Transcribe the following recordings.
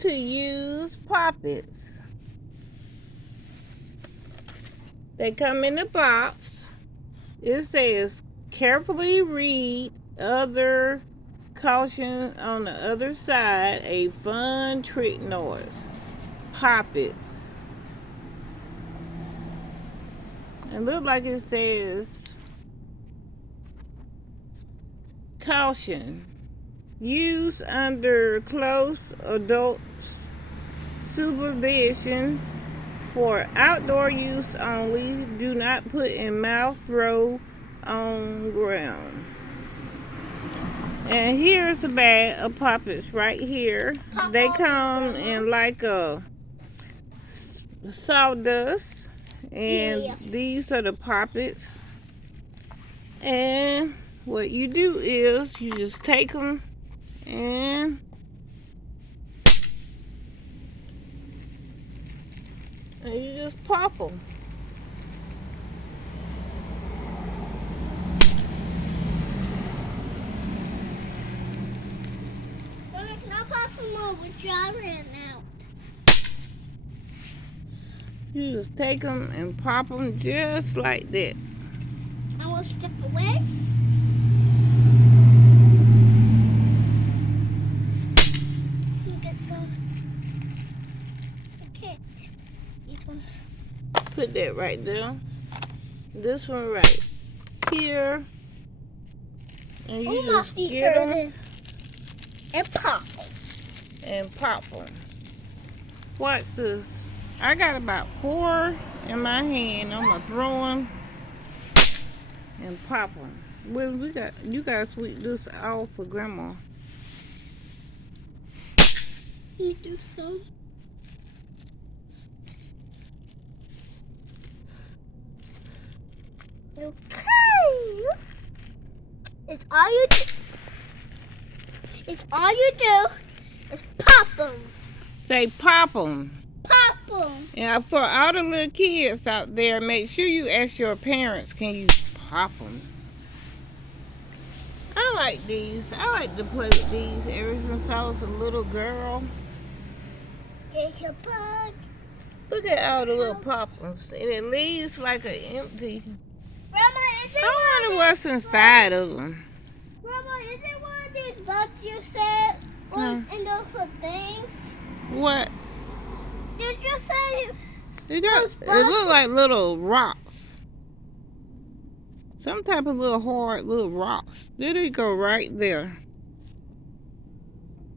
to use poppets. They come in a box. It says, carefully read other caution on the other side. A fun trick noise. Poppets. It looks like it says, caution. Use under close adult supervision for outdoor use only. Do not put in mouth, throw on ground. And here's the bag of poppets right here. They come in like a sawdust. And these are the poppets. And what you do is you just take them and you just pop them. There's no possible with driving now. You just take them and pop them just like that. I will step away. Get some. Okay. These ones. Put that right there. This one right here. And you just get them and pop them. And pop them. Watch this. I got about 4 in my hand. I'm gonna throw them and pop them. Well, you gotta sweep this off for Grandma. You do some. Okay. It's all you do. It's all you do is pop them. Say pop them. Pop them. And for all the little kids out there, make sure you ask your parents, can you pop them? I like these. I like to play with these ever since I was a little girl. There's your bug. Look at all the little pop-ups. And it leaves like an empty. Grandma, is it I wonder what's inside of them. Grandma, is it one of these bugs you said was in those things? What? Did you say It look like little rocks. Some type of little hard little rocks. There they go right there.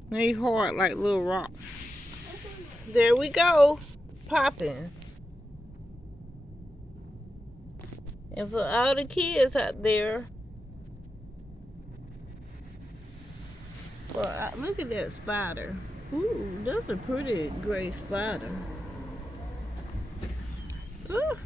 They hard like little rocks. There we go. Poppins. And for all the kids out there, well, look at that spider. Ooh, that's a pretty gray spider. Ooh.